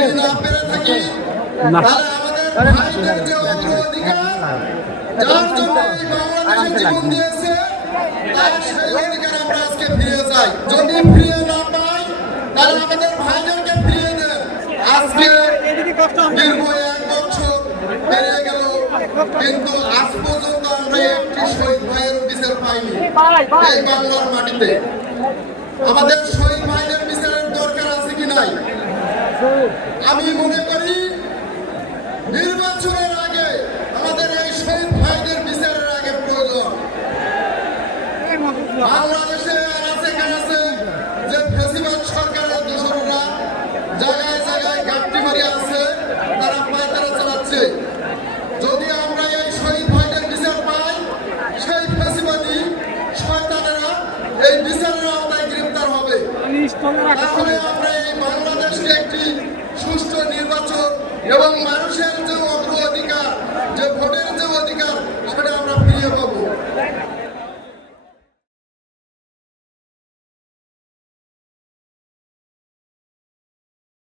যদি না পেরে থাকি তাহলে আমাদের ভাইদের যে অগ্রাধিকার যার জন্য এই বাংলাদেশে জীবন দিয়েছে তার সেই অধিকার আমরা আজকে ফিরে চাই। যদি ফিরে না পাই তাহলে আমাদের ভাইদেরকে ফিরিয়ে দেন। আজকে দীর্ঘ 1 বছর পেরিয়ে গেল, কিন্তু আজ পর্যন্ত আমরা একটি শহীদ ভাইয়ের বিচার পাইনি এই বাংলার মাটিতে। আমাদের শহীদ ভাইদের বিচারের দরকার আছে কি নাই? আমি মনে করি নির্বাচনের আগে আমাদের এই শহীদ ভাইদের বিচারের আগে প্রয়োজন। বাংলাদেশে আছে যে ফ্যাসিবাদ সরকারের দোসররা জায়গায় জায়গায় ঘাপটি মারি আছে, তারা পায়তারা চালাচ্ছে। যদি আমরা এই শহীদ ভাইদের বিচার পাই, সেই ফ্যাসিবাদী শয়তানেরা এই বিচারের আওতায় গ্রেফতার হবে। তাহলে আমরা এই বাংলাদেশকে একটি সুষ্ঠু নির্বাচন এবং মানুষের যে